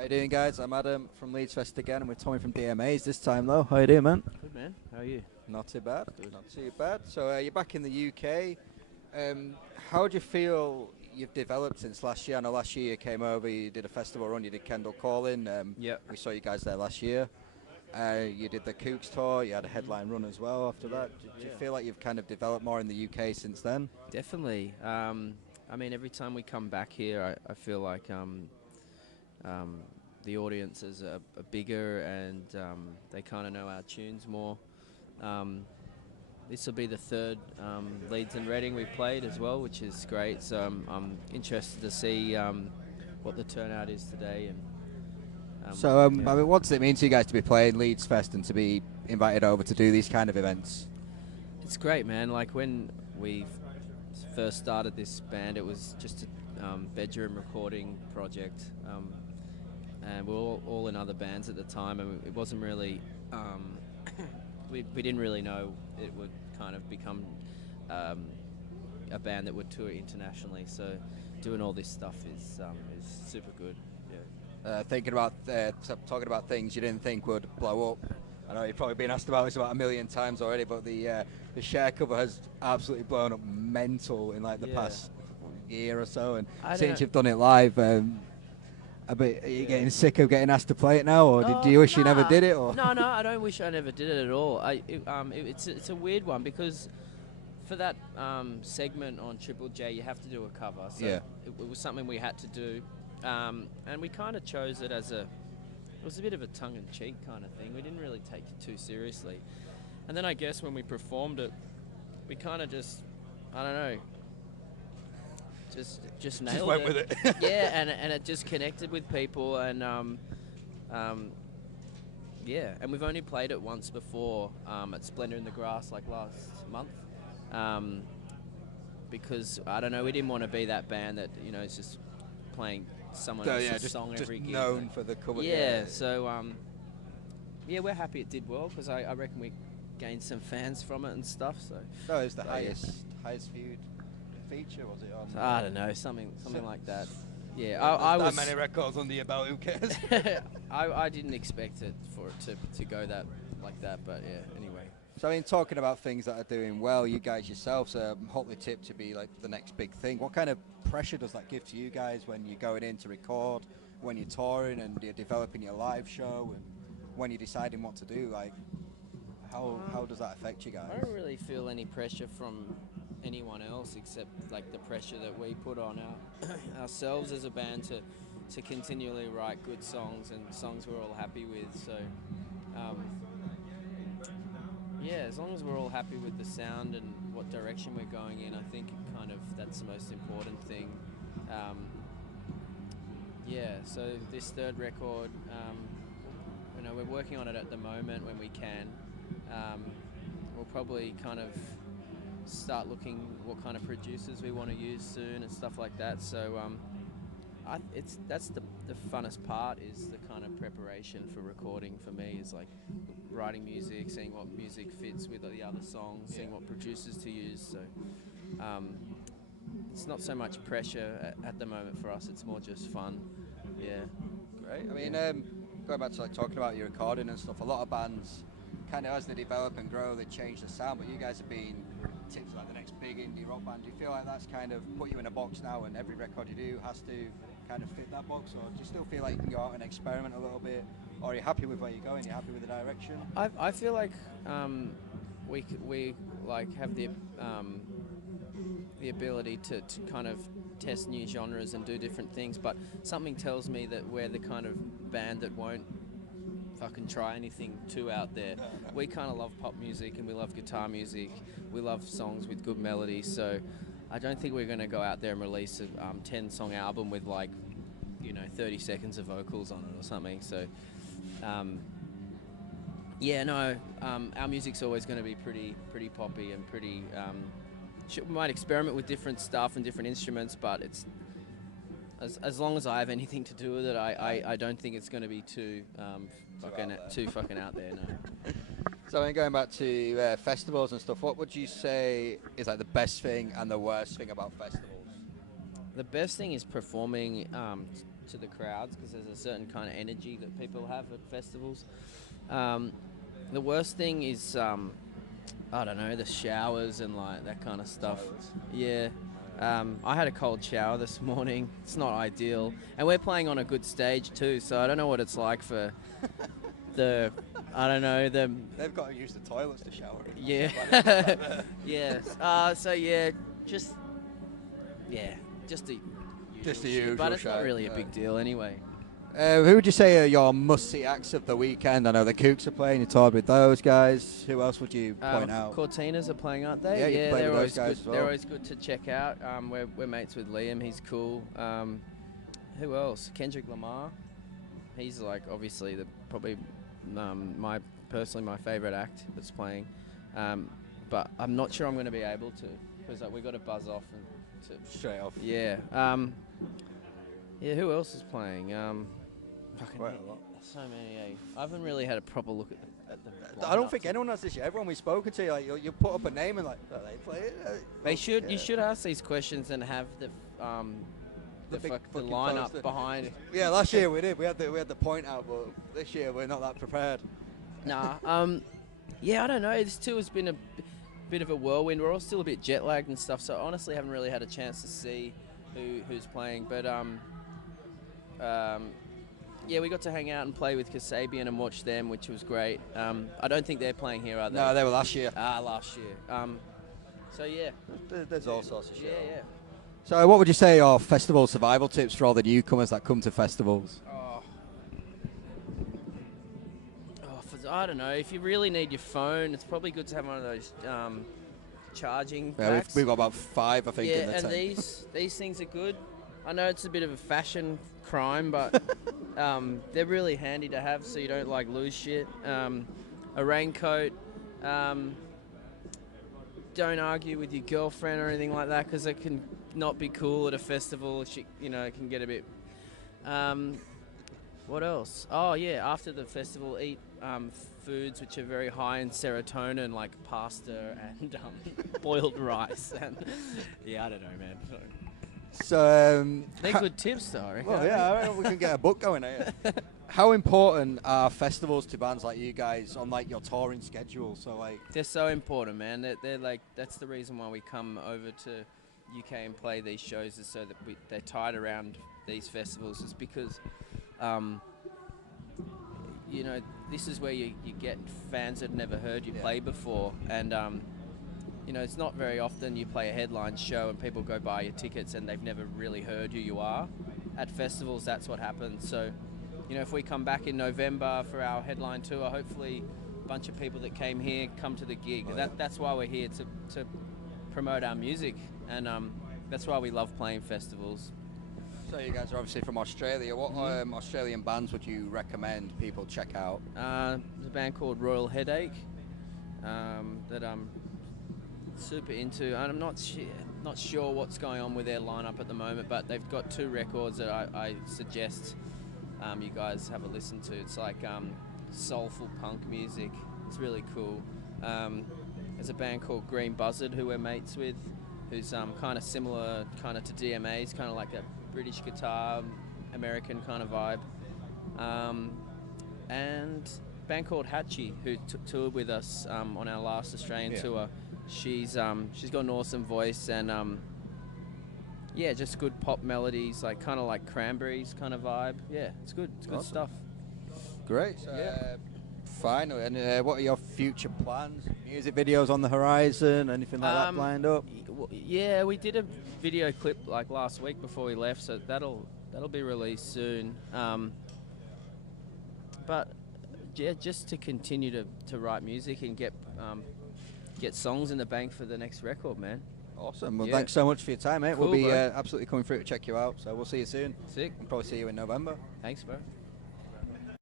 How you doing, guys? I'm Adam from Leeds Fest again, and we're Tommy from DMAs this time, though. How you doing, man? Good, man. How are you? Not too bad. Not too bad. So you're back in the UK. How do you feel you've developed since last year? I know last year you came over, you did a festival run, you did Kendall Calling. Yep. We saw you guys there last year. You did the Kooks tour, you had a headline run as well after that. Do you feel like you've kind of developed more in the UK since then? Definitely. I mean, every time we come back here, I feel like the audiences are bigger and they kind of know our tunes more. This will be the third Leeds and Reading we've played as well, which is great. So I'm interested to see what the turnout is today. And I mean, what does it mean to you guys to be playing Leeds Fest and to be invited over to do these kind of events? It's great, man. Like when we first started this band, it was just a bedroom recording project, and we were all in other bands at the time, and it wasn't really. We didn't really know it would kind of become a band that would tour internationally. So doing all this stuff is super good. Yeah. Thinking about talking about things you didn't think would blow up. I know you've probably been asked about this about a million times already, but the share cover has absolutely blown up mental in like the past year or so. And since you've done it live, are you getting sick of getting asked to play it now, or do you wish you never did it? Or? No, I don't wish I never did it at all. It's a weird one because for that segment on Triple J, you have to do a cover. So it was something we had to do, and we kind of chose it as it was a bit of a tongue-in-cheek kind of thing. We didn't really take it too seriously. And then I guess when we performed it, we kind of just, I don't know, just nailed went with it. Yeah, and it just connected with people, and and we've only played it once before at Splendor in the Grass, like last month, because I don't know, we didn't want to be that band that is just playing someone else's song every gig. Known for the cover. So we're happy it did well because I reckon we gained some fans from it and stuff. So it's the highest viewed feature, was it? On I don't know, something like that. Yeah, I was that many records under your belt. Who cares? I didn't expect it for it to go that like that, but yeah. Anyway. So I mean, talking about things that are doing well, you guys yourselves are hotly tipped to be like the next big thing. What kind of pressure does that give to you guys when you're going in to record, when you're touring and you're developing your live show, and when you're deciding what to do? Like, how does that affect you guys? I don't really feel any pressure from anyone else except like the pressure that we put on ourselves as a band to continually write good songs and songs we're all happy with. So. As long as we're all happy with the sound and what direction we're going in, I think that's the most important thing. So this third record, we're working on it at the moment when we can. We'll probably kind of start looking what kind of producers we want to use soon and stuff like that. So that's the funnest part, is the kind of preparation for recording for me, is like writing music, seeing what music fits with the other songs, seeing what producers to use. So it's not so much pressure at the moment for us, it's more just fun. Yeah. Great. I mean, going back to like talking about your recording and stuff, a lot of bands kind of, as they develop and grow, they change the sound, but you guys have been tipped like the next big indie rock band. Do you feel like that's kind of put you in a box now and every record you do has to kind of fit that box, or do you still feel like you can go out and experiment a little bit, or are you happy with where you're going, you're happy with the direction? I feel like we like have the ability to kind of test new genres and do different things, but something tells me that we're the kind of band that won't fucking try anything too out there. We kind of love pop music and we love guitar music. We love songs with good melodies. So I don't think we're going to go out there and release a 10-song album with 30 seconds of vocals on it or something. So our music's always going to be pretty poppy and pretty. We might experiment with different stuff and different instruments, but it's as long as I have anything to do with it, I don't think it's going to be too fucking out there. No. So, I mean, going back to festivals and stuff, what would you say is like the best thing and the worst thing about festivals? The best thing is performing to the crowds because there's a certain kind of energy that people have at festivals. The worst thing is, I don't know, the showers and like that kind of stuff. Yeah. I had a cold shower this morning. It's not ideal. And we're playing on a good stage too, so I don't know what it's like for the, I don't know, the... They've got to use the toilets to shower. Yeah. Yeah. So yeah, just the usual but it's show. not really a big deal anyway. Who would you say are your must-see acts of the weekend? I know the Kooks are playing. You toured with those guys. Who else would you point out? Cortinas are playing, aren't they? Yeah, you play they're with always those guys good. as well. They're always good to check out. We're mates with Liam. He's cool. Who else? Kendrick Lamar. He's like obviously probably my favorite act that's playing. But I'm not sure I'm going to be able to because we've got to buzz off and straight off. Yeah. Yeah. Who else is playing? Quite a lot. So many. I haven't really had a proper look at the I don't think anyone has this yet. Everyone we've spoken to, like you put up a name and like, are they play it? They should. Yeah. You should ask these questions and have the lineup poster behind it. Yeah, last year we did. We had the point out, but this year we're not that prepared. Nah. Yeah, I don't know. This tour has been a bit of a whirlwind. We're all still a bit jet lagged and stuff, so honestly, haven't really had a chance to see who's playing. But yeah, we got to hang out and play with Kasabian and watch them, which was great. I don't think they're playing here, are they? No, they were last year. Last year. So yeah. There's all sorts of shit. Yeah. So what would you say are festival survival tips for all the newcomers that come to festivals? I don't know. If you really need your phone, it's probably good to have one of those charging packs. We've got about 5, I think, in the tent. And these things are good. I know it's a bit of a fashion crime, but they're really handy to have so you don't like lose shit. A raincoat. Don't argue with your girlfriend or anything like that because it can not be cool at a festival. She, it can get a bit. What else? Oh yeah, after the festival, eat foods which are very high in serotonin, like pasta and boiled rice. And yeah, I don't know, man. So they're good tips, though. I reckon. Well, yeah, I reckon we can get a book going here. How important are festivals to bands like you guys on like your touring schedule? So like they're so important, man. They're like that's the reason why we come over to UK and play these shows is so that they're tied around these festivals. Is because this is where you get fans that never heard you play before, and it's not very often you play a headline show and people go buy your tickets and they've never really heard who you are. At festivals, that's what happens. So, if we come back in November for our headline tour, hopefully a bunch of people that came here come to the gig. That's why we're here, to promote our music, and that's why we love playing festivals. So you guys are obviously from Australia. What Australian bands would you recommend people check out? There's a band called Royal Headache that I'm super into. I'm not sure what's going on with their lineup at the moment, but they've got 2 records that I suggest you guys have a listen to. It's like soulful punk music. It's really cool. There's a band called Green Buzzard who we're mates with, who's kind of similar to DMA's, kind of like a British guitar, American kind of vibe. And a band called Hatchie, who toured with us on our last Australian tour. She's got an awesome voice and just good pop melodies, like kind of like Cranberries kind of vibe. Yeah, it's good. It's good stuff. Great. So, finally, and what are your future plans? Music videos on the horizon? Anything like that lined up? Yeah, we did a video clip like last week before we left, so that'll be released soon. But yeah, just to continue to write music and get songs in the bank for the next record, man. Awesome. Well, thanks so much for your time, mate. Cool, we'll be absolutely coming through to check you out, so we'll see you soon. Sick. We'll probably see you in November. Thanks, bro.